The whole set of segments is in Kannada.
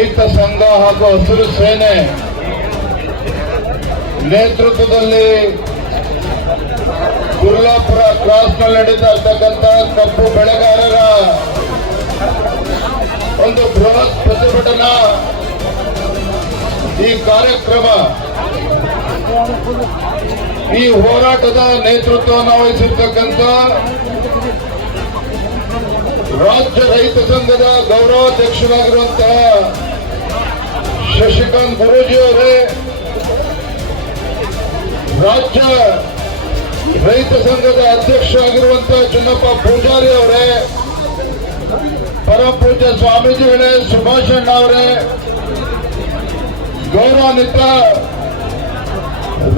ರೈತ ಸಂಘ ಹಾಗೂ ಹಸಿರು ಸೇನೆ ನೇತೃತ್ವದಲ್ಲಿ ಗುರ್ಲಾಪುರ ಕ್ರಾಸ್ನಲ್ಲಿ ನಡೀತಾ ಇರ್ತಕ್ಕಂಥ ಕಬ್ಬು ಬೆಳೆಗಾರರ ಒಂದು ಬೃಹತ್ ಪ್ರತಿಭಟನಾ ಈ ಕಾರ್ಯಕ್ರಮ, ಈ ಹೋರಾಟದ ನೇತೃತ್ವವನ್ನು ವಹಿಸಿರ್ತಕ್ಕಂಥ ರಾಜ್ಯ ರೈತ ಸಂಘದ ಗೌರವಾಧ್ಯಕ್ಷರಾಗಿರುವಂತಹ ಶಶಿಕಾಂತ್ ಗುರೂಜಿ ಅವರೇ, ರಾಜ್ಯ ರೈತ ಸಂಘದ ಅಧ್ಯಕ್ಷ ಆಗಿರುವಂತಹ ಚಿನ್ನಪ್ಪ ಪೂಜಾರಿ ಅವರೇ, ಪರಮ ಪೂಜ್ಯ ಸ್ವಾಮೀಜಿಗಳೇ, ಸುಭಾಷ್ ಅಣ್ಣ ಅವರೇ, ಗೌರವಾನ್ವಿತ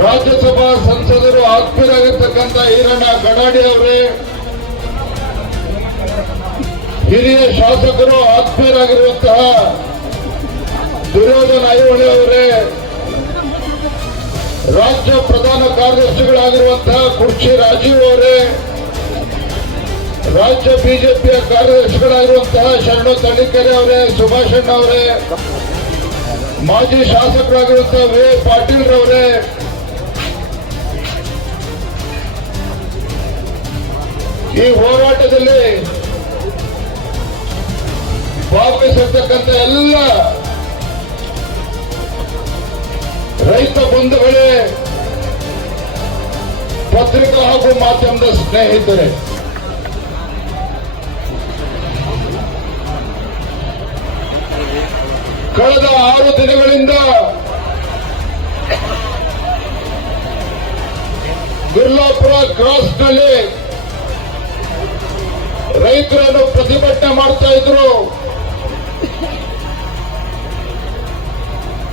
ರಾಜ್ಯಸಭಾ ಸಂಸದರು ಆತ್ಮೀಯರಾಗಿರ್ತಕ್ಕಂಥ ಈರಣ್ಣ ಗಡಾಡಿ ಅವರೇ, ಹಿರಿಯ ಶಾಸಕರು ಆತ್ಮೀಯರಾಗಿರುವಂತಹ ದುರ್ಯೋಧನ ಐಹೊಳೆ ಅವರೇ, ರಾಜ್ಯ ಪ್ರಧಾನ ಕಾರ್ಯದರ್ಶಿಗಳಾಗಿರುವಂತಹ ಕುರ್ಚಿ ರಾಜೀವ್ ಅವರೇ, ರಾಜ್ಯ ಬಿಜೆಪಿಯ ಕಾರ್ಯದರ್ಶಿಗಳಾಗಿರುವಂತಹ ಶರಣು ತನಿಖೇರಿ ಅವರೇ, ಸುಭಾಷ್ ಅಣ್ಣ ಅವರೇ, ಮಾಜಿ ಶಾಸಕರಾಗಿರುವಂತಹ ವಿ ಪಾಟೀಲ್ ರವರೇ, ಈ ಹೋರಾಟದಲ್ಲಿ ಭಾಗವಹಿಸಿರ್ತಕ್ಕಂಥ ಎಲ್ಲ ರೈತ ಬಂಧುಗಳೇ, ಪತ್ರಿಕಾ ಹಾಗೂ ಮಾಧ್ಯಮದ ಸ್ನೇಹಿತರೆ, ಕಳೆದ 6 ದಿನಗಳಿಂದ ಗುರ್ಲಾಪುರ ಕ್ರಾಸ್ನಲ್ಲಿ ರೈತರನ್ನು ಪ್ರತಿಭಟನೆ ಮಾಡ್ತಾ ಇದ್ರು.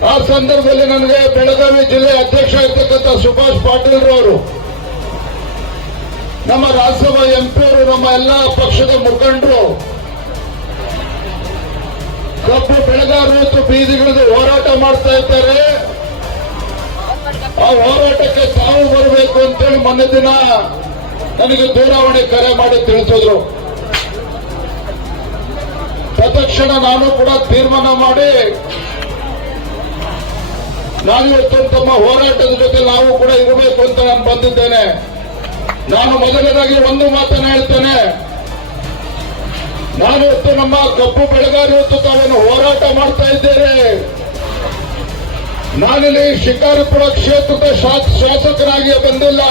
ಆ ಸಂದರ್ಭದಲ್ಲಿ ನನಗೆ ಬೆಳಗಾವಿ ಜಿಲ್ಲೆ ಅಧ್ಯಕ್ಷ ಆಗಿರ್ತಕ್ಕಂಥ ಸುಭಾಷ್ ಪಾಟೀಲ್ ರವರು, ನಮ್ಮ ರಾಜ್ಯಸಭಾ ಎಂಪಿ ಅವರು, ನಮ್ಮ ಎಲ್ಲ ಪಕ್ಷದ ಮುಖಂಡರು ಕಬ್ಬು ಬೆಳೆಗಾರರು ಬೀದಿಗಿಳಿದು ಹೋರಾಟ ಮಾಡ್ತಾ ಇದ್ದಾರೆ. ಆ ಹೋರಾಟಕ್ಕೆ ತಾವು ಬರಬೇಕು ಅಂತೇಳಿ ಮೊನ್ನೆ ದಿನ ನನಗೆ ದೂರವಾಣಿ ಕರೆ ಮಾಡಿ ತಿಳಿಸಿದ್ರು. ತತ್ಕ್ಷಣ ನಾನು ಕೂಡ ತೀರ್ಮಾನ ಮಾಡಿ ನಾನಿವತ್ತು ತಮ್ಮ ಹೋರಾಟದ ಜೊತೆ ನಾವು ಕೂಡ ಇರಬೇಕು ಅಂತ ನಾನು ಬಂದಿದ್ದೇನೆ. ನಾನು ಮೊದಲನೇದಾಗಿ ಒಂದು ಮಾತನ್ನ ಹೇಳ್ತೇನೆ, ನಾನು ಇವತ್ತು ನಮ್ಮ ಕಬ್ಬು ಬೆಳೆಗಾರ ಇವತ್ತು ತಾವೇನು ಹೋರಾಟ ಮಾಡ್ತಾ ಇದ್ದೇನೆ. ನಾನಿಲ್ಲಿ ಶಿಕಾರಿಪುರ ಕ್ಷೇತ್ರದ ಶಾಸಕನಾಗಿ ಬಂದಿಲ್ಲ,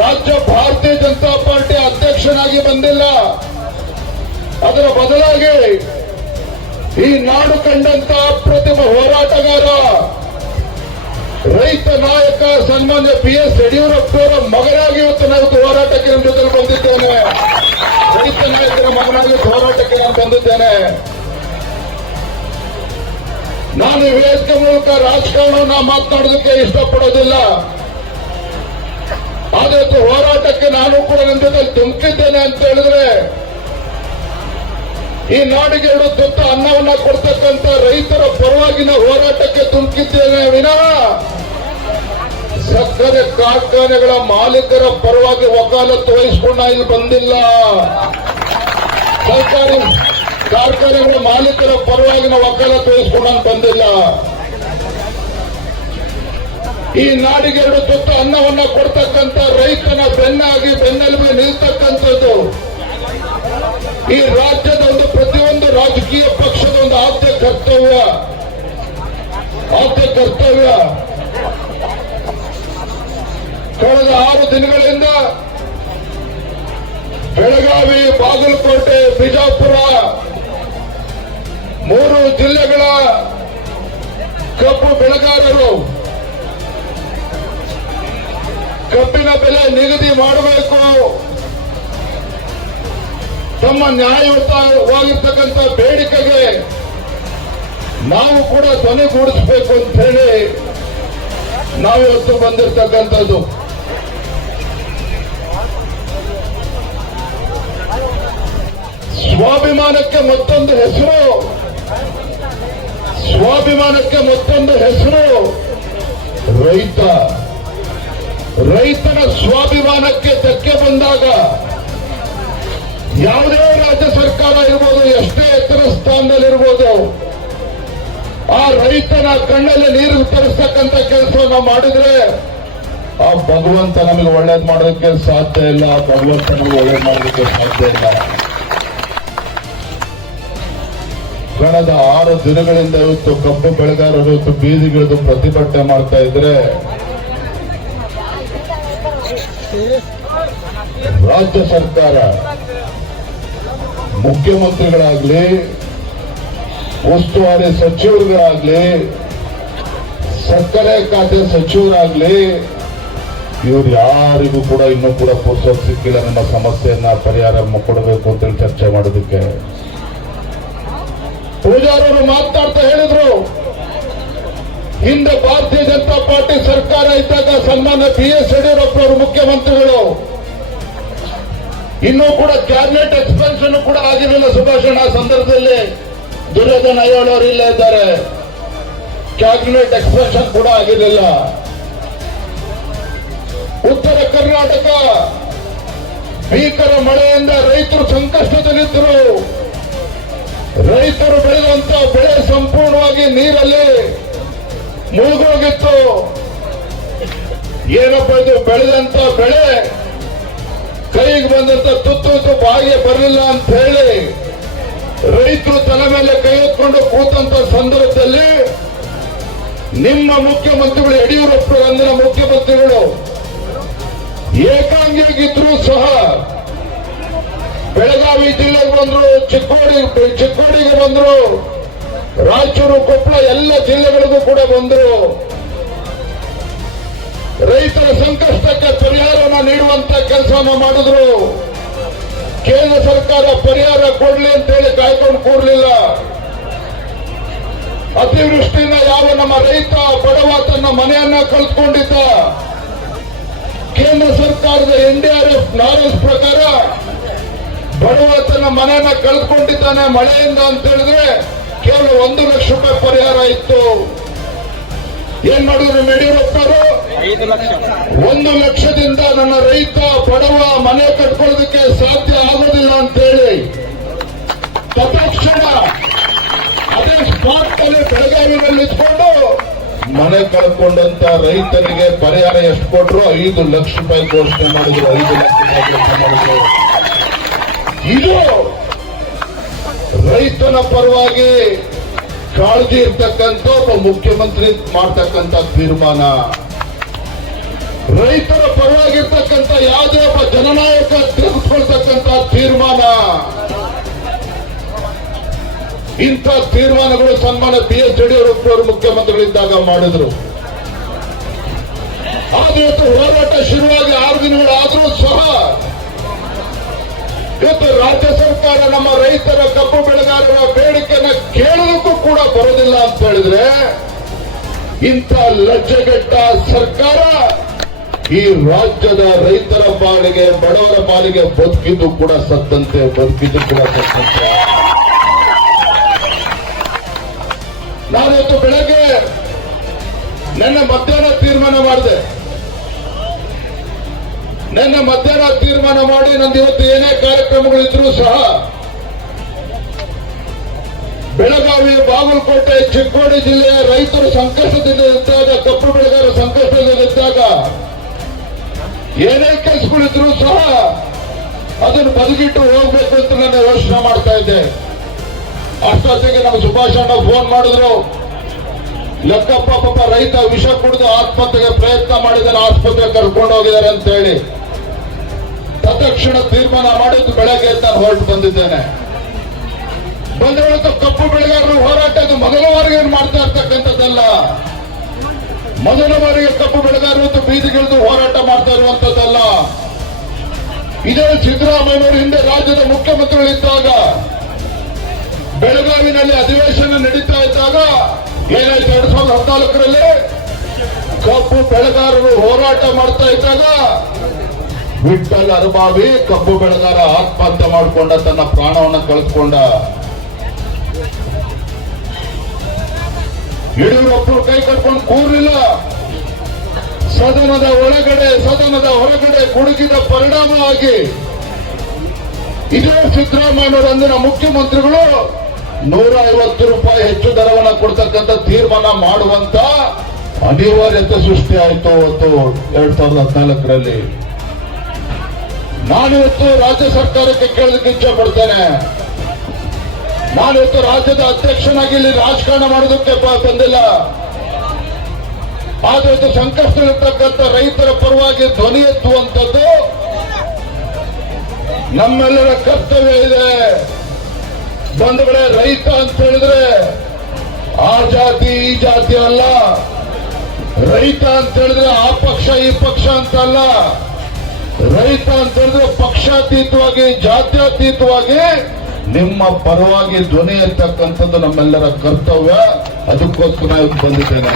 ರಾಜ್ಯ ಭಾರತೀಯ ಜನತಾ ಪಾರ್ಟಿ ಅಧ್ಯಕ್ಷನಾಗಿ ಬಂದಿಲ್ಲ. ಅದರ ಬದಲಾಗಿ ಈ ನಾಡು ಕಂಡಂತ ಅಪ್ರತಿಮ ಹೋರಾಟಗಾರ, ರೈತ ನಾಯಕ ಸನ್ಮಾನ್ಯ BS ಯಡಿಯೂರಪ್ಪನವರ ಮಗನಾಗಿ ಇವತ್ತು ನಾವು ಹೋರಾಟಕ್ಕೆ ನಮ್ಮ ಜೊತೆ ಬಂದಿದ್ದೇನೆ. ರೈತ ನಾಯಕರ ಮಗನಾಗಿ ಹೋರಾಟಕ್ಕೆ ನಾನು ಬಂದಿದ್ದೇನೆ. ನಾನು ವೇದಿಕೆ ಮೂಲಕ ರಾಜಕಾರಣವನ್ನು ಮಾತನಾಡೋದಕ್ಕೆ ಇಷ್ಟಪಡೋದಿಲ್ಲ. ಆದರೆ ಹೋರಾಟಕ್ಕೆ ನಾನು ಕೂಡ ನನ್ನ ಜೊತೆ ಧುಮುಕಿದ್ದೇನೆ ಅಂತ ಹೇಳಿದ್ರೆ, ಈ ನಾಡಿಗೆ 2 ತುತ್ತು ಅನ್ನವನ್ನ ಕೊಡ್ತಕ್ಕಂಥ ರೈತರ ಪರವಾಗಿನ ಹೋರಾಟಕ್ಕೆ ಧುಮುಕಿದ್ದೇನೆ ವಿನಃ ಸಕ್ಕರೆ ಕಾರ್ಖಾನೆಗಳ ಮಾಲೀಕರ ಪರವಾಗಿ ವಕಾಲತ್ತು ವಹಿಸಿಕೊಂಡು ಇಲ್ಲಿ ಬಂದಿಲ್ಲ. ಸರ್ಕಾರಿ ಕಾರ್ಖಾನೆಗಳ ಮಾಲೀಕರ ಪರವಾಗಿನ ವಕಾಲತ್ತು ವಹಿಸಿಕೊಂಡು ಬಂದಿಲ್ಲ. ಈ ನಾಡಿಗೆ 2 ತುತ್ತು ಅನ್ನವನ್ನ ಕೊಡ್ತಕ್ಕಂಥ ರೈತನ ಬೆನ್ನೆಲುಬು ನಿಲ್ತಕ್ಕಂಥದ್ದು ಈ ರಾಜ್ಯದ ಪ್ರತಿಯೊಂದು ರಾಜಕೀಯ ಪಕ್ಷದ ಒಂದು ಆದ್ಯ ಕರ್ತವ್ಯ. ಕಳೆದ 6 ದಿನಗಳಿಂದ ಬೆಳಗಾವಿ, ಬಾಗಲಕೋಟೆ, ಬಿಜಾಪುರ 3 ಜಿಲ್ಲೆಗಳ ಕಬ್ಬು ಬೆಳೆಗಾರರು ಕಬ್ಬಿನ ಬೆಲೆ ನಿಗದಿ ಮಾಡಬೇಕು, ತಮ್ಮ ನ್ಯಾಯಯುತವಾಗಿರ್ತಕ್ಕಂಥ ಬೇಡಿಕೆಗೆ ನಾವು ಕೂಡ ಧ್ವನಿಗೂಡಿಸಬೇಕು ಅಂತ ಹೇಳಿ ನಾವಿವತ್ತು ಬಂದಿರತಕ್ಕಂಥದ್ದು. ಸ್ವಾಭಿಮಾನಕ್ಕೆ ಮತ್ತೊಂದು ಹೆಸರು ರೈತ. ರೈತನ ಸ್ವಾಭಿಮಾನಕ್ಕೆ ಧಕ್ಕೆ ಬಂದಾಗ ಯಾವುದೇ ರಾಜ್ಯ ಸರ್ಕಾರ ಅಧಿಕಾರ ಇರ್ಬೋದು, ಎಷ್ಟೇ ಎತ್ತರ ಸ್ಥಾನದಲ್ಲಿರ್ಬೋದು, ಆ ರೈತನ ಕಣ್ಣಲ್ಲಿ ನೀರು ತರಿಸ್ತಕ್ಕಂಥ ಕೆಲಸವನ್ನ ಮಾಡಿದ್ರೆ ಆ ಭಗವಂತ ನಮಗೆ ಒಳ್ಳೇದು ಮಾಡೋದಕ್ಕೆ ಸಾಧ್ಯ ಇಲ್ಲ. ಆ ಭಗವಂತ ನಮಗೆ ಒಳ್ಳೇದು ಮಾಡೋದಕ್ಕೆ ಸಾಧ್ಯ ಇಲ್ಲ. ಕಳೆದ 6 ದಿನಗಳಿಂದ ಇವತ್ತು ಕಬ್ಬು ಬೆಳೆಗಾರರು ಇವತ್ತು ಬೀದಿಗಿಳಿದು ಪ್ರತಿಭಟನೆ ಮಾಡ್ತಾ ಇದ್ರೆ ರಾಜ್ಯ ಸರ್ಕಾರ, ಮುಖ್ಯಮಂತ್ರಿಗಳಾಗ್ಲಿ, ಉಸ್ತುವಾರಿ ಸಚಿವರುಗಳಾಗ್ಲಿ, ಸಕ್ಕರೆ ಖಾತೆ ಸಚಿವರಾಗ್ಲಿ, ಇವ್ರು ಯಾರಿಗೂ ಕೂಡ ಇನ್ನೂ ಕೂಡ ಪುರ್ಸೊತ್ ಸಿಕ್ಕಿಲ್ಲ ನಮ್ಮ ಸಮಸ್ಯೆಯನ್ನ ಪರಿಹಾರ ಕೊಡಬೇಕು ಅಂತೇಳಿ ಚರ್ಚೆ ಮಾಡೋದಕ್ಕೆ. ಪೂಜಾರವರು ಮಾತನಾಡ್ತಾ ಹೇಳಿದ್ರು, ಹಿಂದೆ ಭಾರತೀಯ ಜನತಾ ಪಾರ್ಟಿ ಸರ್ಕಾರ ಇದ್ದಾಗ ಸನ್ಮಾನ್ಯ BS ಯಡಿಯೂರಪ್ಪನವರು ಮುಖ್ಯಮಂತ್ರಿಗಳು, ಇನ್ನೂ ಕೂಡ ಕ್ಯಾಬಿನೆಟ್ ಎಕ್ಸ್ಪೆನ್ಷನ್ ಕೂಡ ಆಗಿರಲಿಲ್ಲ. ಸುಭಾಷಣ ಸಂದರ್ಭದಲ್ಲಿ ದುರ್ಯೋಧನ ಅಯ್ಯೋಳವರು ಇಲ್ಲೇ ಇದ್ದಾರೆ. ಕ್ಯಾಬಿನೆಟ್ ಎಕ್ಸ್ಪೆನ್ಷನ್ ಕೂಡ ಆಗಿರಲಿಲ್ಲ. ಉತ್ತರ ಕರ್ನಾಟಕ ಭೀಕರ ಮಳೆಯಿಂದ ರೈತರು ಸಂಕಷ್ಟದಲ್ಲಿದ್ದರು. ರೈತರು ಬೆಳೆದಂತ ಬೆಳೆ ಸಂಪೂರ್ಣವಾಗಿ ನೀರಲ್ಲಿ ಮುಳುಗೋಗಿತ್ತು. ಏನಪ್ಪ ಇದು, ಬೆಳೆದಂತ ಬೆಳೆ ಕೈಗೆ ಬಂದಂತ ತುತ್ತು ಬಾಯಿಗೆ ಬರಲಿಲ್ಲ ಅಂತ ಹೇಳಿ ರೈತರು ತಲೆ ಮೇಲೆ ಕೈ ಹೊತ್ಕೊಂಡು ಕೂತಂತ ಸಂದರ್ಭದಲ್ಲಿ ನಿಮ್ಮ ಮುಖ್ಯಮಂತ್ರಿಗಳು ಯಡಿಯೂರಪ್ಪ ಅಂದಿನ ಮುಖ್ಯಮಂತ್ರಿಗಳು ಏಕಾಂಗಿಯಾಗಿದ್ರು ಸಹ ಬೆಳಗಾವಿ ಜಿಲ್ಲೆಗೆ ಬಂದ್ರು, ಚಿಕ್ಕೋಡಿಗೆ ಬಂದ್ರು, ರಾಯಚೂರು, ಕೊಪ್ಪಳ ಎಲ್ಲ ಜಿಲ್ಲೆಗಳಿಗೂ ಕೂಡ ಬಂದ್ರು. ರೈತರ ಸಂಕಷ್ಟಕ್ಕೆ ಪರಿಹಾರವನ್ನು ನೀಡುವಂತ ಕೆಲಸವನ್ನು ಮಾಡಿದ್ರು. ಕೇಂದ್ರ ಸರ್ಕಾರ ಪರಿಹಾರ ಕೊಡ್ಲಿ ಅಂತ ಹೇಳಿ ಕಾಯ್ಕೊಂಡು ಕೂರಲಿಲ್ಲ. ಅತಿವೃಷ್ಟಿಯಿಂದ ಯಾವ ನಮ್ಮ ರೈತ ಬಡವ ತನ್ನ ಮನೆಯನ್ನ ಕಳೆದುಕೊಂಡಿದ್ದ, ಕೇಂದ್ರ ಸರ್ಕಾರದ NDRF ನಾಲೆಜ್ ಪ್ರಕಾರ ಬಡವ ತನ್ನ ಮನೆಯನ್ನ ಕಳೆದುಕೊಂಡಿದ್ದಾನೆ ಮಳೆಯಿಂದ ಅಂತ ಹೇಳಿದ್ರೆ ಕೇವಲ 1 ಲಕ್ಷ ರೂಪಾಯಿ ಪರಿಹಾರ ಇತ್ತು. ಏನ್ ಮಾಡಿದ್ರು ಯಡಿಯೂರಪ್ಪರು? 1 ಲಕ್ಷದಿಂದ ನನ್ನ ರೈತ ಬಡವ ಮನೆ ಕಟ್ಕೊಳ್ಳೋದಕ್ಕೆ ಸಾಧ್ಯ ಆಗೋದಿಲ್ಲ ಅಂತ ಹೇಳಿ ತತ್ಕ್ಷಣ ಅದೇ ಸ್ಪಾಟ್ ಅಲ್ಲಿ ಬೆಳಗಾವಿನಲ್ಲಿ ಇಟ್ಕೊಂಡು ಮನೆ ಕಳ್ಕೊಂಡಂತ ರೈತನಿಗೆ ಪರಿಹಾರ ಎಷ್ಟು ಕೊಟ್ಟರು? 5 ಲಕ್ಷ ರೂಪಾಯಿ ಘೋಷಣೆ ಮಾಡಿದ್ರು. 5 ಲಕ್ಷ ರೂಪಾಯಿ ಘೋಷಣೆ ಮಾಡಿದ್ರು. ಇದು ರೈತನ ಪರವಾಗಿ ಕಾಳಜಿ ಇರ್ತಕ್ಕಂಥ ಒಬ್ಬ ಮುಖ್ಯಮಂತ್ರಿ ಮಾಡ್ತಕ್ಕಂಥ ತೀರ್ಮಾನ. ರೈತರ ಪರವಾಗಿರ್ತಕ್ಕಂಥ ಯಾವುದೇ ಒಬ್ಬ ಜನನಾಯಕ ತೆಗೆದುಕೊಳ್ತಕ್ಕಂಥ ತೀರ್ಮಾನ. ಇಂಥ ತೀರ್ಮಾನಗಳು ಸನ್ಮಾನ್ಯ BS ಯಡಿಯೂರಪ್ಪ ಅವರು ಮುಖ್ಯಮಂತ್ರಿಗಳಿದ್ದಾಗ ಮಾಡಿದ್ರು. ಆದ್ರೆ ಇವತ್ತು ಹೋರಾಟ ಶುರುವಾಗಿ 6 ದಿನಗಳಾದರೂ ಸಹ ಇವತ್ತು ರಾಜ್ಯ ಸರ್ಕಾರ ನಮ್ಮ ರೈತರ ಕಬ್ಬು ಬೆಳೆಗಾರರ ಬೇಡಿಕೆಯನ್ನು ಕೇಳೋದಕ್ಕೂ ಕೂಡ ಬರೋದಿಲ್ಲ ಅಂತ ಹೇಳಿದ್ರೆ ಇಂಥ ಲಜ್ಜೆಗೆಟ್ಟ ಸರ್ಕಾರ ಈ ರಾಜ್ಯದ ರೈತರ ಪಾಲಿಗೆ, ಬಡವರ ಪಾಲಿಗೆ ಬದುಕಿದ್ದು ಕೂಡ ಸತ್ತಂತೆ, ಬದುಕಿದ್ದು ಕೂಡ ಸತ್ತಂತೆ. ನಾನಿವತ್ತು ಬೆಳಗ್ಗೆ ನಿನ್ನೆ ಮಧ್ಯಾಹ್ನ ತೀರ್ಮಾನ ಮಾಡಿದೆ. ನಿನ್ನೆ ಮಧ್ಯಾಹ್ನ ತೀರ್ಮಾನ ಮಾಡಿ ನಂದು ಇವತ್ತು ಏನೇ ಕಾರ್ಯಕ್ರಮಗಳಿದ್ರೂ ಸಹ ಬೆಳಗಾವಿ, ಬಾಗಲಕೋಟೆ, ಚಿಕ್ಕೋಡಿ ಜಿಲ್ಲೆಯ ರೈತರು ಸಂಕಷ್ಟದಲ್ಲಿದ್ದಾಗ, ಕಬ್ಬು ಬೆಳೆಗಾರರು ಸಂಕಷ್ಟದಲ್ಲಿದ್ದಾಗ ಏನೇ ಕೆಲಸಗಳಿದ್ರೂ ಸಹ ಅದನ್ನು ಬದಿಗಿಟ್ಟು ಹೋಗ್ಬೇಕು ಅಂತ ನಾನು ಯೋಚನೆ ಮಾಡ್ತಾ ಇದ್ದೆ. ಅಷ್ಟೊತ್ತಿಗೆ ನಮ್ಮ ಸುಭಾಷ್ ಅಣ್ಣ ಫೋನ್ ಮಾಡಿದ್ರು, ಲೆಕ್ಕಪ್ಪ ಪಾಪ ರೈತ ವಿಷ ಕುಡಿದು ಆತ್ಮಹತ್ಯೆಗೆ ಪ್ರಯತ್ನ ಮಾಡಿದ್ದಾರೆ, ಆಸ್ಪತ್ರೆ ಕರ್ಕೊಂಡು ಹೋಗಿದ್ದಾರೆ ಅಂತ ಹೇಳಿ ತತ್ಕ್ಷಣ ತೀರ್ಮಾನ ಮಾಡಿದ್ದು ಬೆಳಗ್ಗೆ ನಾನು ಹೊರಟು ಬಂದಿದ್ದೇನೆ. ಬಂದಿರುವಂತ ಕಬ್ಬು ಬೆಳೆಗಾರರು ಹೋರಾಟ ಇದು ಮೊದಲ ಬಾರಿಗೆ ಏನು ಮಾಡ್ತಾ ಇರ್ತಕ್ಕಂಥದ್ದಲ್ಲ. ಮೊದಲ ಬಾರಿಗೆ ಕಬ್ಬು ಬೆಳೆಗಾರರು ಬೀದಿಗಿಳಿದು ಹೋರಾಟ ಮಾಡ್ತಾ ಇರುವಂತದ್ದಲ್ಲ. ಇದೇ ಸಿದ್ದರಾಮಯ್ಯವರು ಹಿಂದೆ ರಾಜ್ಯದ ಮುಖ್ಯಮಂತ್ರಿಗಳಿದ್ದಾಗ ಬೆಳಗಾವಿನಲ್ಲಿ ಅಧಿವೇಶನ ನಡೀತಾ ಇದ್ದಾಗ ಏನಾಯ್ತು? 2014ರಲ್ಲಿ ಕಬ್ಬು ಬೆಳೆಗಾರರು ಹೋರಾಟ ಮಾಡ್ತಾ ಇದ್ದಾಗ ವಿಠ್ಠಲ್ ಅರಬಾವಿ ಕಬ್ಬು ಬೆಳೆಗಾರ ಆತ್ಮಹತ್ಯೆ ಮಾಡಿಕೊಂಡ, ತನ್ನ ಪ್ರಾಣವನ್ನು ಕಳೆದುಕೊಂಡ. ಯಡಿಯೂರಪ್ಪರು ಕೈ ಕಟ್ಕೊಂಡು ಕೂರಲಿಲ್ಲ. ಸದನದ ಒಳಗಡೆ, ಸದನದ ಹೊರಗಡೆ ಗುಡುಗಿದ ಪರಿಣಾಮವಾಗಿ ಇದೇ ಸಿದ್ದರಾಮಯ್ಯನವರು ಅಂದಿನ ಮುಖ್ಯಮಂತ್ರಿಗಳು 150 ರೂಪಾಯಿ ಹೆಚ್ಚು ದರವನ್ನು ಕೊಡ್ತಕ್ಕಂಥ ತೀರ್ಮಾನ ಮಾಡುವಂತ ಅನಿವಾರ್ಯತೆ ಸೃಷ್ಟಿ ಆಯಿತು ಅವತ್ತು 2014ರಲ್ಲಿ. ನಾನಿವತ್ತು ರಾಜ್ಯ ಸರ್ಕಾರಕ್ಕೆ ಕೇಳಲಿಕ್ಕೆ ಇಚ್ಛೆ ಪಡ್ತೇನೆ. ನಾನಿವತ್ತು ರಾಜ್ಯದ ಅಧ್ಯಕ್ಷನಾಗಿ ಇಲ್ಲಿ ರಾಜಕಾರಣ ಮಾಡೋದಕ್ಕೆ ಬಂದಿಲ್ಲ. ಆದ್ರೆ ಇವತ್ತು ಸಂಕಷ್ಟದಲ್ಲಿರ್ತಕ್ಕಂಥ ರೈತರ ಪರವಾಗಿ ಧ್ವನಿ ಎತ್ತುವಂಥದ್ದು ನಮ್ಮೆಲ್ಲರ ಕರ್ತವ್ಯ ಇದೆ. ಬಂಧುಗಳೇ, ರೈತ ಅಂತ ಹೇಳಿದ್ರೆ ಆ ಜಾತಿ ಈ ಜಾತಿ ಅಲ್ಲ. ರೈತ ಅಂತ ಹೇಳಿದ್ರೆ ಆ ಪಕ್ಷ ಈ ಪಕ್ಷ ಅಂತ ಅಲ್ಲ. ರೈತ ಅಂತ ಹೇಳಿದ್ರೆ ಪಕ್ಷಾತೀತವಾಗಿ ಜಾತ್ಯತೀತವಾಗಿ ನಿಮ್ಮ ಪರವಾಗಿ ಧ್ವನಿ ಎತ್ತಕ್ಕಂಥದ್ದು ನಮ್ಮೆಲ್ಲರ ಕರ್ತವ್ಯ. ಅದಕ್ಕೋಸ್ಕರ ಬಂದಿದ್ದೇನೆ.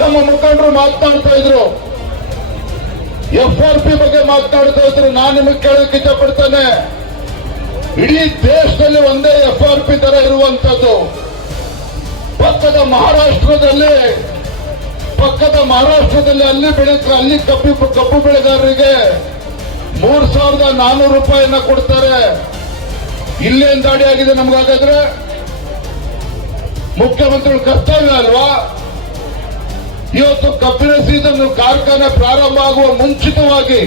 ನಮ್ಮ ಮುಖಂಡರು ಮಾತನಾಡ್ತಾ ಇದ್ರು, FRP ಬಗ್ಗೆ ಮಾತನಾಡ್ತಾ ಇದ್ರು. ನಾನು ನಿಮಗೆ ಕೇಳೋಕೆ ಇಷ್ಟಪಡ್ತೇನೆ, ಇಡೀ ದೇಶದಲ್ಲಿ ಒಂದೇ FRP ದರ ಇರುವಂತದ್ದು. ಪಕ್ಕದ ಮಹಾರಾಷ್ಟ್ರದಲ್ಲಿ ಅಲ್ಲಿ ಕಬ್ಬು ಬೆಳೆಗಾರರಿಗೆ 3,400 ರೂಪಾಯಿಯನ್ನ ಕೊಡ್ತಾರೆ. ಇಲ್ಲೇನ್ ದಾಡಿ ಆಗಿದೆ ನಮ್ಗಾಗಾದ್ರೆ? ಮುಖ್ಯಮಂತ್ರಿಗಳ ಕರ್ತವ್ಯ ಅಲ್ವಾ? ಇವತ್ತು ಕಬ್ಬಿನ ಸೀಸನ್ ಕಾರ್ಖಾನೆ ಪ್ರಾರಂಭ ಆಗುವ ಮುಂಚಿತವಾಗಿ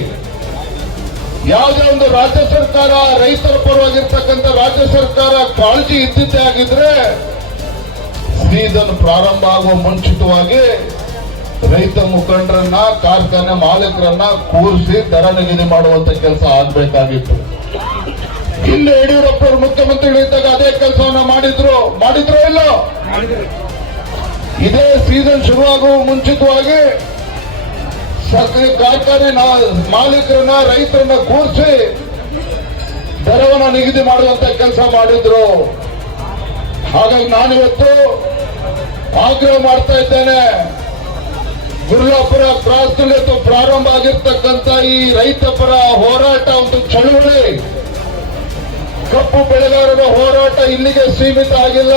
ಯಾವುದೇ ಒಂದು ರಾಜ್ಯ ಸರ್ಕಾರ, ರೈತರ ಪರವಾಗಿರ್ತಕ್ಕಂಥ ರಾಜ್ಯ ಸರ್ಕಾರ ಕಾಳಜಿ ಇದ್ದಿದ್ದೇ ಆಗಿದ್ರೆ ಸೀಸನ್ ಪ್ರಾರಂಭ ಆಗುವ ಮುಂಚಿತವಾಗಿ ರೈತ ಮುಖಂಡರನ್ನ, ಕಾರ್ಖಾನೆ ಮಾಲೀಕರನ್ನ ಕೂರಿಸಿ ದರ ನಿಗದಿ ಮಾಡುವಂತ ಕೆಲಸ ಆಗ್ಬೇಕಾಗಿತ್ತು. ಇಲ್ಲಿ ಯಡಿಯೂರಪ್ಪರು ಮುಖ್ಯಮಂತ್ರಿಗಳಿದ್ದಾಗ ಅದೇ ಕೆಲಸವನ್ನ ಮಾಡಿದ್ರು ಇಲ್ಲೋ? ಇದೇ ಸೀಸನ್ ಶುರುವಾಗುವ ಮುಂಚಿತವಾಗಿ ಕಾರ್ಖಾನೆ ಮಾಲೀಕರನ್ನ, ರೈತರನ್ನ ಕೂರಿಸಿ ದರವನ್ನು ನಿಗದಿ ಮಾಡುವಂತ ಕೆಲಸ ಮಾಡಿದ್ರು. ಹಾಗಾಗಿ ನಾನಿವತ್ತು ಆಗ್ರಹ ಮಾಡ್ತಾ ಇದ್ದೇನೆ, ಗುರುಲಾಪುರ ಕ್ರಾಸ್ನಲ್ಲಿ ಪ್ರಾರಂಭ ಆಗಿರ್ತಕ್ಕಂಥ ಈ ರೈತ ಪರ ಹೋರಾಟ ಒಂದು ಚಳುವಳಿ, ಕಬ್ಬು ಬೆಳೆಗಾರರ ಹೋರಾಟ ಇಲ್ಲಿಗೆ ಸೀಮಿತ ಆಗಿಲ್ಲ.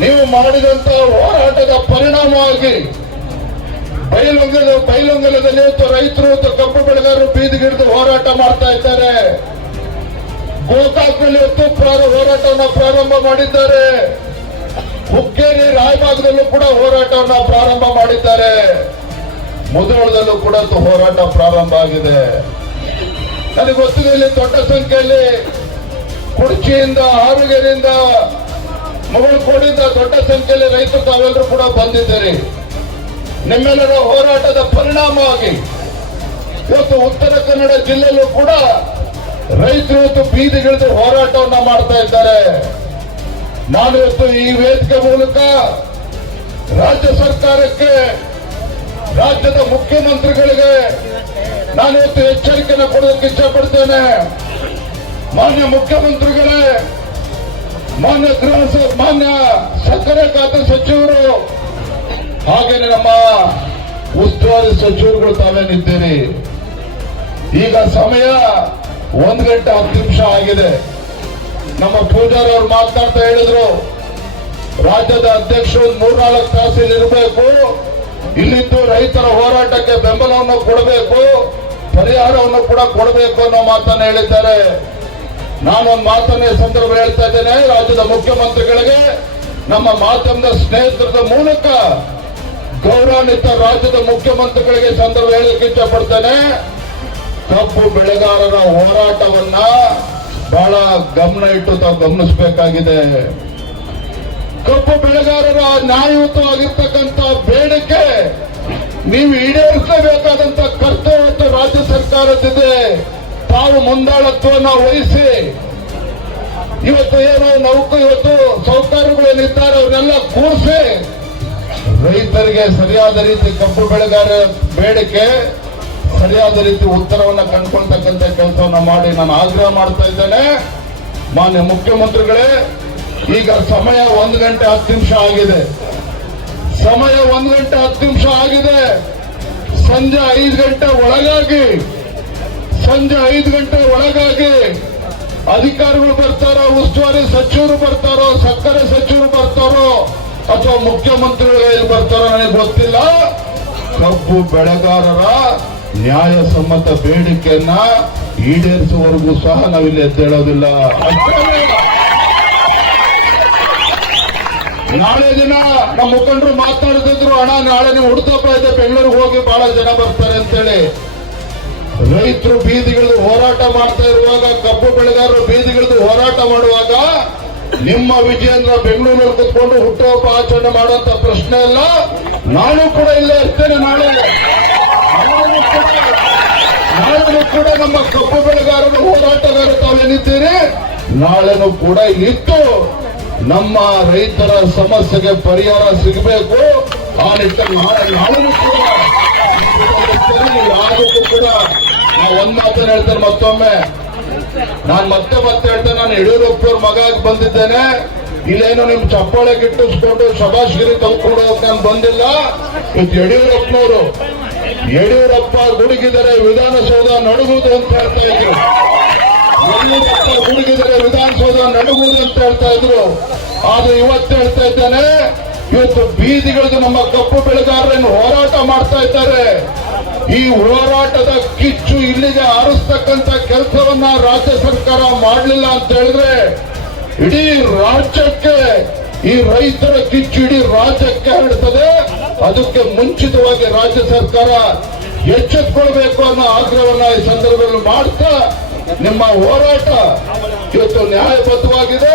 ನೀವು ಮಾಡಿದಂತ ಹೋರಾಟದ ಪರಿಣಾಮವಾಗಿ ಬೈಲೊಂಗಲದಲ್ಲಿ ರೈತರು ಕಬ್ಬು ಬೆಳೆಗಾರರು ಬೀದಿಗಿಳಿದು ಹೋರಾಟ ಮಾಡ್ತಾ ಇದ್ದಾರೆ. ಗೋಕಾಕ್ನಲ್ಲಿ ಹೋರಾಟವನ್ನು ಪ್ರಾರಂಭ ಮಾಡಿದ್ದಾರೆ. ಹುಕ್ಕೇರಿ ರಾಯಬಾಗದಲ್ಲೂ ಕೂಡ ಹೋರಾಟವನ್ನು ಪ್ರಾರಂಭ ಮಾಡಿದ್ದಾರೆ. ಮುಧೋಳದಲ್ಲೂ ಕೂಡ ಹೋರಾಟ ಪ್ರಾರಂಭ ಆಗಿದೆ. ನನಗೆ ಗೊತ್ತಿದೆ, ಇಲ್ಲಿ ದೊಡ್ಡ ಸಂಖ್ಯೆಯಲ್ಲಿ ಕುರ್ಚಿಯಿಂದ, ಹಾರುಗೆರೆಯಿಂದ, ಮಗಳಕೋಡಿಂದ ದೊಡ್ಡ ಸಂಖ್ಯೆಯಲ್ಲಿ ರೈತರು ತಾವೆಲ್ಲರೂ ಕೂಡ ಬಂದಿದ್ದೀರಿ. ನಿಮ್ಮೆಲ್ಲರ ಹೋರಾಟದ ಪರಿಣಾಮವಾಗಿ ಇವತ್ತು ಉತ್ತರ ಕನ್ನಡ ಜಿಲ್ಲೆಯಲ್ಲೂ ಕೂಡ ರೈತರು ಇವತ್ತು ಬೀದಿಗಿಳಿದು ಹೋರಾಟವನ್ನ ಮಾಡ್ತಾ ಇದ್ದಾರೆ. ನಾನು ಇವತ್ತು ಈ ವೇದಿಕೆ ಮೂಲಕ ರಾಜ್ಯ ಸರ್ಕಾರಕ್ಕೆ, ರಾಜ್ಯದ ಮುಖ್ಯಮಂತ್ರಿಗಳಿಗೆ ನಾನು ಇವತ್ತು ಎಚ್ಚರಿಕೆಯನ್ನು ಕೊಡೋದಕ್ಕೆ ಇಷ್ಟಪಡ್ತೇನೆ. ಮಾನ್ಯ ಮುಖ್ಯಮಂತ್ರಿಗಳೇ, ಮಾನ್ಯ ಸಕ್ಕರೆ ಖಾತೆ ಸಚಿವರು, ಹಾಗೇನೆ ನಮ್ಮ ಉಸ್ತುವಾರಿ ಸಚಿವರುಗಳು ತಾವೇನಿದ್ದೀರಿ. ಈಗ ಸಮಯ 1 ಗಂಟೆ 10 ನಿಮಿಷ ಆಗಿದೆ. ನಮ್ಮ ಪೂಜಾರಿ ಅವರು ಮಾತನಾಡ್ತಾ ಹೇಳಿದ್ರು, ರಾಜ್ಯದ ಅಧ್ಯಕ್ಷರು 3-4 ತಾಸು ಇರಬೇಕು, ಇಲ್ಲಿದ್ದು ರೈತರ ಹೋರಾಟಕ್ಕೆ ಬೆಂಬಲವನ್ನು ಕೊಡಬೇಕು, ಪರಿಹಾರವನ್ನು ಕೂಡ ಕೊಡಬೇಕು ಅನ್ನೋ ಮಾತನ್ನು ಹೇಳಿದ್ದಾರೆ. ನಾನೊಂದು ಮಾತನ್ನ ಈ ಸಂದರ್ಭ ಹೇಳ್ತಾ ಇದ್ದೇನೆ, ರಾಜ್ಯದ ಮುಖ್ಯಮಂತ್ರಿಗಳಿಗೆ ನಮ್ಮ ಮಾಧ್ಯಮದ ಸ್ನೇಹಿತರ ಮೂಲಕ ಗೌರವಾನ್ವಿತ ರಾಜ್ಯದ ಮುಖ್ಯಮಂತ್ರಿಗಳಿಗೆ ಸಂದರ್ಭ ಹೇಳಲಿಕ್ಕೆ ಇಷ್ಟಪಡ್ತೇನೆ. ಕಬ್ಬು ಬೆಳೆಗಾರರ ಹೋರಾಟವನ್ನ ಬಹಳ ಗಮನ ಇಟ್ಟು ತಾವು ಗಮನಿಸಬೇಕಾಗಿದೆ. ಕಬ್ಬು ಬೆಳೆಗಾರರ ನ್ಯಾಯಯುತವಾಗಿರ್ತಕ್ಕಂಥ ಬೇಡಿಕೆ ನೀವು ಈಡೇರಿಸಬೇಕಾದಂತ ಕರ್ತವ್ಯ ರಾಜ್ಯ ಸರ್ಕಾರದಿದೆ. ತಾವು ಮುಂದಾಳತ್ವವನ್ನು ವಹಿಸಿ ಇವತ್ತು ಇವತ್ತು ಸೌಕರ್ಯಗಳೇನಿದ್ದಾರೆ ಅವನ್ನೆಲ್ಲ ಕೂರಿಸಿ ರೈತರಿಗೆ ಸರಿಯಾದ ರೀತಿ ಕಬ್ಬು ಬೆಳೆಗಾರರ ಬೇಡಿಕೆ ಸರಿಯಾದ ರೀತಿ ಉತ್ತರವನ್ನು ಕಂಡುಕೊಳ್ತಕ್ಕಂಥ ಕೆಲಸವನ್ನು ಮಾಡಿ ನಾನು ಆಗ್ರಹ ಮಾಡ್ತಾ ಇದ್ದೇನೆ. ಮಾನ್ಯ ಮುಖ್ಯಮಂತ್ರಿಗಳೇ, ಈಗ ಸಮಯ 1 ಗಂಟೆ 10 ನಿಮಿಷ ಆಗಿದೆ. ಸಮಯ 1 ಗಂಟೆ 10 ನಿಮಿಷ ಆಗಿದೆ. ಸಂಜೆ 5 ಗಂಟೆ ಒಳಗಾಗಿ ಅಧಿಕಾರಿಗಳು ಬರ್ತಾರೋ, ಉಸ್ತುವಾರಿ ಸಚಿವರು ಬರ್ತಾರೋ, ಸಕ್ಕರೆ ಸಚಿವರು ಬರ್ತಾರೋ ಅಥವಾ ಮುಖ್ಯಮಂತ್ರಿಗಳು ಎಲ್ಲಿ ಬರ್ತಾರೋ ನನಗೆ ಗೊತ್ತಿಲ್ಲ. ಕಬ್ಬು ಬೆಳೆಗಾರರ ನ್ಯಾಯಸಮ್ಮತ ಬೇಡಿಕೆಯನ್ನ ಈಡೇರಿಸುವವರೆಗೂ ಸಹ ನಾವಿಲ್ಲಿ ಎದ್ದೇಳೋದಿಲ್ಲ. ನಾಳೆ ದಿನ ನಮ್ಮ ಮುಖಂಡರು ಮಾತಾಡ್ತಿದ್ರು, ಅಣ್ಣ ನಾಳೆ ನೀವು ಹುಡುತಪ್ಪ ಇದೆ ಬೆಂಗಳೂರಿಗೆ ಹೋಗಿ ಬಹಳ ಜನ ಬರ್ತಾರೆ ಅಂತೇಳಿ. ರೈತರು ಬೀದಿಗಿಳಿದು ಹೋರಾಟ ಮಾಡ್ತಾ ಇರುವಾಗ, ಕಬ್ಬು ಬೆಳೆಗಾರರು ಬೀದಿಗಿಳಿದು ಹೋರಾಟ ಮಾಡುವಾಗ ನಿಮ್ಮ ವಿಜಯೇಂದ್ರ ಬೆಂಗಳೂರಲ್ಲಿ ಕುತ್ಕೊಂಡು ಹುಟ್ಟುಹಬ್ಬ ಆಚರಣೆ ಮಾಡುವಂತ ಪ್ರಶ್ನೆ ಇಲ್ಲ. ನಾನು ಕೂಡ ಇಲ್ಲೇ ಇರ್ತೇನೆ. ನಾಳೆ ಕೂಡ ನಮ್ಮ ಕಬ್ಬು ಬೆಳೆಗಾರರು ಹೋರಾಟಗಾರರು ತಾವೇನಿದ್ದೀರಿ, ನಾಳೆನೂ ಕೂಡ ಇಲ್ಲಿತ್ತು ನಮ್ಮ ರೈತರ ಸಮಸ್ಯೆಗೆ ಪರಿಹಾರ ಸಿಗಬೇಕು. ಆ ನಿಟ್ಟಿನಲ್ಲಿ ನಾಳೆನೂ ಕೂಡ ಒಂದ್ ಮಾತನ್ನು ಹೇಳ್ತೇನೆ. ಮತ್ತೊಮ್ಮೆ ನಾನು ಮತ್ತೆ ಹೇಳ್ತೇನೆ, ನಾನು ಯಡಿಯೂರಪ್ಪವ್ರ ಮಗ ಬಂದಿದ್ದೇನೆ. ಇಲ್ಲೇನೋ ನಿಮ್ ಚಪ್ಪಾಳೆ ಗಿಟ್ಟಿಸ್ಕೊಂಡು ಶಬಾಷ್ಗಿರಿ ತೆಗೆದುಕೊಂಡು ಹೋಗಿ ನಾನು ಬಂದಿಲ್ಲ. ಇವತ್ತು ಯಡಿಯೂರಪ್ಪ ಗುಡುಗಿದರೆ ವಿಧಾನಸೌಧ ನಡುಗುವುದು ಅಂತ ಹೇಳ್ತಾ ಇದ್ರು. ಯಡಿಯೂರಪ್ಪ ಗುಡುಗಿದರೆ ವಿಧಾನಸೌಧ ನಡುಗುವುದು ಅಂತ ಹೇಳ್ತಾ ಇದ್ರು. ಆದ್ರೆ ಇವತ್ತು ಹೇಳ್ತಾ ಇದ್ದೇನೆ, ಇವತ್ತು ಬೀದಿಗಳಿಗೆ ನಮ್ಮ ಕಬ್ಬು ಬೆಳೆಗಾರರನ್ನು ಹೋರಾಟ ಮಾಡ್ತಾ ಇದ್ದಾರೆ. ಈ ಹೋರಾಟದ ಕಿಚ್ಚು ಇಲ್ಲಿಗೆ ಆರಿಸ್ತಕ್ಕಂಥ ಕೆಲಸವನ್ನ ರಾಜ್ಯ ಸರ್ಕಾರ ಮಾಡಲಿಲ್ಲ ಅಂತ ಹೇಳಿದ್ರೆ ಇಡೀ ರಾಜ್ಯಕ್ಕೆ, ಈ ರೈತರ ಕಿಚ್ಚು ಇಡೀ ರಾಜ್ಯಕ್ಕೆ ಹರಡ್ತದೆ. ಅದಕ್ಕೆ ಮುಂಚಿತವಾಗಿ ರಾಜ್ಯ ಸರ್ಕಾರ ಎಚ್ಚೆತ್ತುಕೊಳ್ಬೇಕು ಅನ್ನೋ ಆಗ್ರಹವನ್ನ ಈ ಸಂದರ್ಭದಲ್ಲಿ ಮಾಡ್ತಾ, ನಿಮ್ಮ ಹೋರಾಟ ಇವತ್ತು ನ್ಯಾಯಬದ್ಧವಾಗಿದೆ.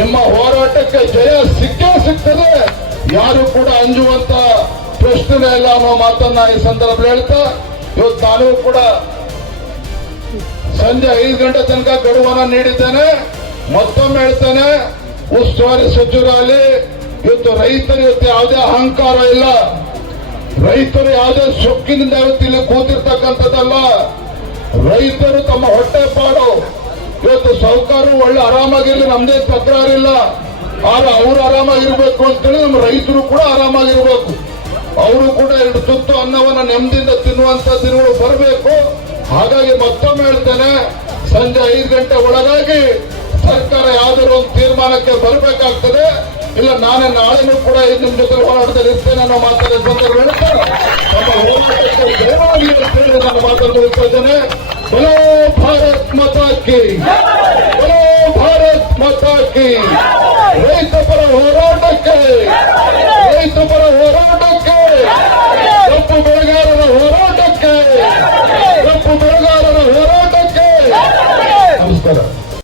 ನಿಮ್ಮ ಹೋರಾಟಕ್ಕೆ ಜಯ ಸಿಕ್ಕೇ ಸಿಗ್ತದೆ. ಯಾರು ಕೂಡ ಅಂಜುವಂತ ಪ್ರಶ್ನೆ ಇಲ್ಲ ಅನ್ನೋ ಮಾತನ್ನ ಈ ಸಂದರ್ಭದಲ್ಲಿ ಹೇಳ್ತಾ, ಇವತ್ತು ನಾನು ಕೂಡ ಸಂಜೆ 5 ಗಂಟೆ ತನಕ ಗಡುವನ್ನ ನೀಡಿದ್ದೇನೆ. ಮತ್ತೊಮ್ಮೆ ಹೇಳ್ತೇನೆ, ಉಸ್ತುವಾರಿ ಸಚಿವರಲ್ಲಿ ಇವತ್ತು ರೈತರು ಇವತ್ತು ಯಾವುದೇ ಅಹಂಕಾರ ಇಲ್ಲ. ರೈತರು ಯಾವುದೇ ಸೊಕ್ಕಿನಿಂದ ಇವತ್ತು ಇಲ್ಲಿ ಕೂತಿರ್ತಕ್ಕಂಥದ್ದಲ್ಲ. ರೈತರು ತಮ್ಮ ಹೊಟ್ಟೆ ಪಾಡು. ಇವತ್ತು ಸೌಕರ್ಯ ಒಳ್ಳೆ ಆರಾಮಾಗಿರ್ಲಿ, ನಮ್ದೇ ತಕರಾರಿಲ್ಲ. ಆದ್ರೆ ಅವರು ಆರಾಮಾಗಿರ್ಬೇಕು ಅಂತೇಳಿ ನಮ್ಮ ರೈತರು ಕೂಡ ಆರಾಮಾಗಿರ್ಬೇಕು. ಅವರು ಕೂಡ 2 ತುತ್ತು ಅನ್ನವನ್ನ ನೆಮ್ಮದಿಯಿಂದ ತಿನ್ನುವಂತ ದಿನಗಳು ಬರಬೇಕು. ಹಾಗಾಗಿ ಮತ್ತೊಮ್ಮೆ ಹೇಳ್ತೇನೆ, ಸಂಜೆ 5 ಗಂಟೆ ಒಳಗಾಗಿ ಸರ್ಕಾರ ಯಾವ್ದಾದ್ರು ಒಂದು ತೀರ್ಮಾನಕ್ಕೆ ಬರಬೇಕಾಗ್ತದೆ. ಇಲ್ಲ ನಾನೇ ನಾಳೆನೂ ಕೂಡ ನಿಮ್ ಜೊತೆ ಹೋರಾಟದಲ್ಲಿ ಇರ್ತೇನೆ ಅನ್ನೋ ಮಾತಾಡಿದ ಸಂದರ್ಭ ಹೇಳ್ತಾರೆ. ನಮ್ಮ ಹೋರಾಟಕ್ಕೆ ಜಯವಾಗಲಿ ಅಂತೇಳಿ ನಾನು ಮಾತಾಡ್ತಾ ಇದ್ದೇನೆ. ಬಲೋ ಭಾರತ್ ಮಾತಾ ಕಿ, ಬಲೋ ಭಾರತ್ ಮಾತಾ ಕಿ. ರೈತ ಪರ ಹೋರಾಟಕ್ಕೆ, ರೈತ ಪರ ಹೋರಾಟಕ್ಕೆ, ಕಬ್ಬು ಬೆಳೆಗಾರರ ಹೋರಾಟಕ್ಕೆ, ಕಬ್ಬು ಬೆಳೆಗಾರರ ಹೋರಾಟಕ್ಕೆ. ನಮಸ್ಕಾರ.